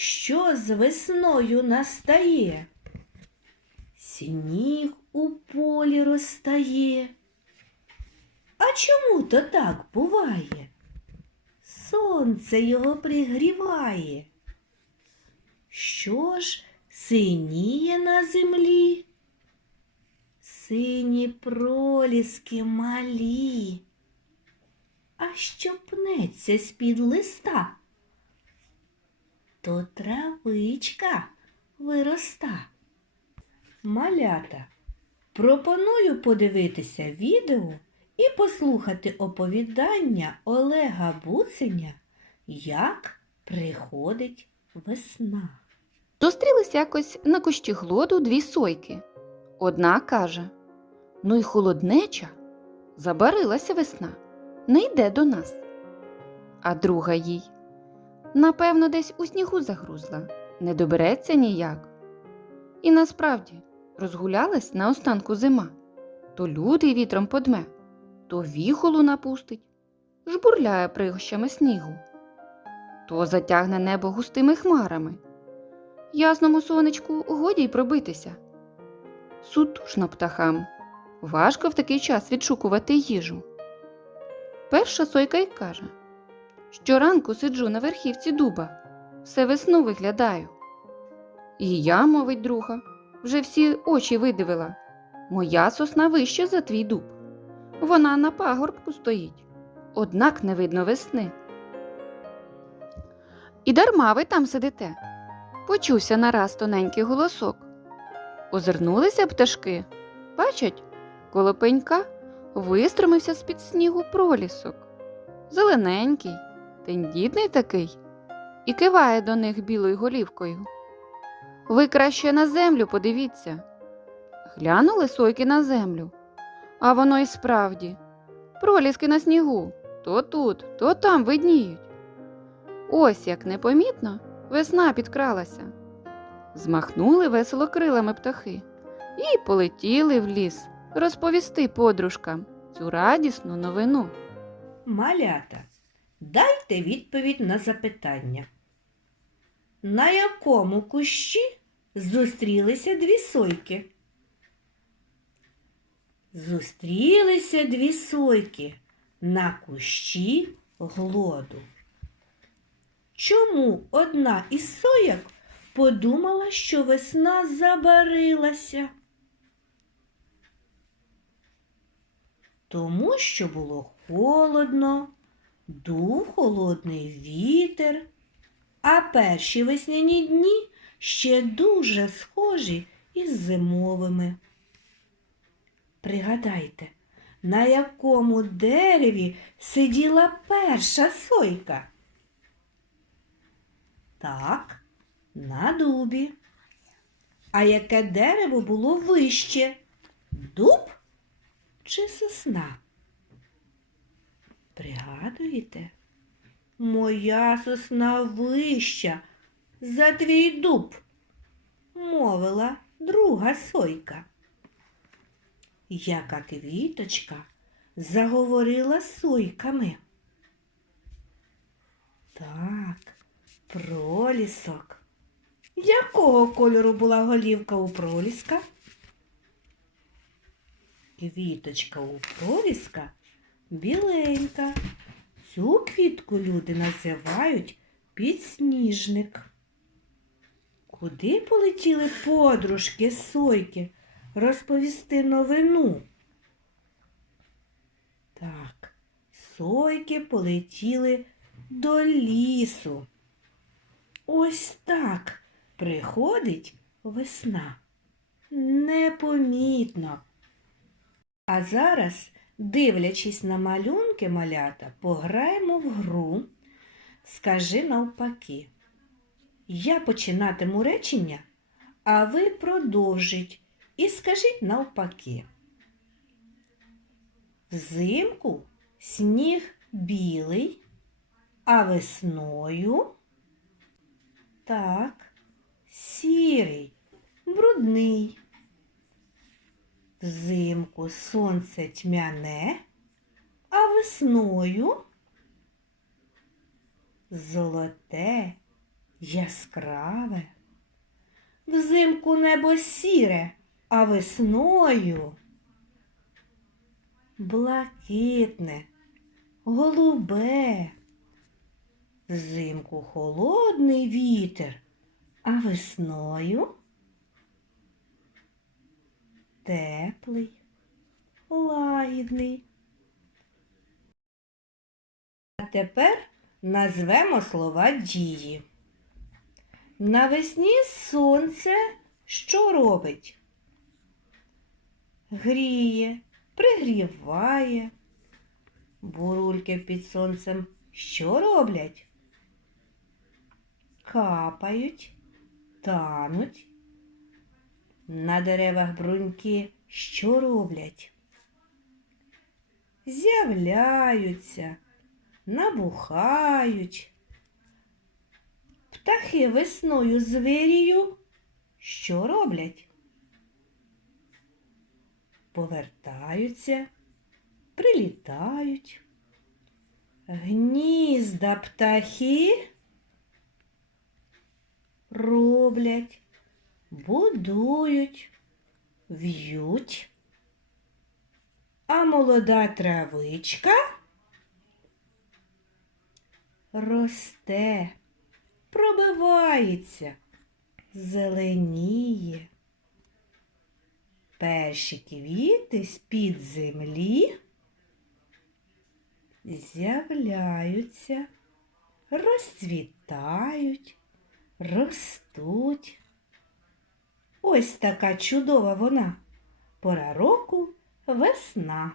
що з весною настає? Сніг у полі розтає. А чому то так буває? Сонце його пригріває. Що ж синіє на землі? Сині проліски малі. А що пнеться з-під листа? То травичка вироста. Малята, пропоную подивитися відео і послухати оповідання Олега Буценя Як приходить весна. Зустрілись якось на кущі глоду дві сойки. Одна каже: Ну й холоднеча, забарилася весна, не йде до нас. А друга їй напевно, десь у снігу загрузла, не добереться ніяк. І насправді розгулялась на останку зима. То люди вітром подме, то віхолу напустить, жбурляє пригощами снігу, то затягне небо густими хмарами. Ясному сонечку годі й пробитися. Сутужно птахам. Важко в такий час відшукувати їжу. Перша сойка й каже Щоранку сиджу на верхівці дуба, все весну виглядаю. І я, мовить друга, вже всі очі видивила. Моя сосна вища за твій дуб. Вона на пагорбку стоїть, однак не видно весни. І дарма ви там сидите. Почувся нараз тоненький голосок. Озирнулися пташки. Бачать, коло пенька вистромився з-під снігу пролісок. Зелененький, тендітний такий, і киває до них білою голівкою. Ви краще на землю подивіться. Глянули сойки на землю. А воно й справді. Проліски на снігу то тут, то там видніють. Ось як непомітно весна підкралася. Змахнули весело крилами птахи і полетіли в ліс розповісти подружкам цю радісну новину. Малята, дайте відповідь на запитання. На якому кущі зустрілися дві сойки? Зустрілися дві сойки на кущі глоду. Чому одна із соєк подумала, що весна забарилася? Тому що було холодно, дув холодний вітер, а перші весняні дні ще дуже схожі із зимовими. Пригадайте, на якому дереві сиділа перша сойка? Так, на дубі. А яке дерево було вище? Дуб чи сосна? Пригадуєте? Моя сосна вища за твій дуб, мовила друга сойка. Яка квіточка заговорила сойками. Так, пролісок. Якого кольору була голівка у проліска? Квіточка у проліска біленька. Цю квітку люди називають підсніжник. Куди полетіли подружки сойки розповісти новину? Так, сойки полетіли до лісу. Ось так приходить весна. Непомітно. А зараз, дивлячись на малюнки малята, пограємо в гру. Скажи навпаки. Я починатиму речення, а ви продовжіть і скажіть навпаки. Взимку сніг білий, а весною так, Сонце тьмяне, а весною золоте яскраве. Взимку небо сіре, а весною блакитне, голубе. Взимку холодний вітер, а весною теплий, лагідний. А тепер назвемо слова дії. Навесні сонце що робить? Гріє, пригріває. Бурульки під сонцем що роблять? Капають, тануть. На деревах бруньки що роблять? З'являються, набухають. Птахи весною з вирію що роблять? Повертаються, прилітають. Гнізда птахи роблять, будують, в'ють. А молода травичка росте, пробивається, зеленіє. Перші квіти з-під землі з'являються, розцвітають, ростуть. Ось така чудова вона. Пора року весна.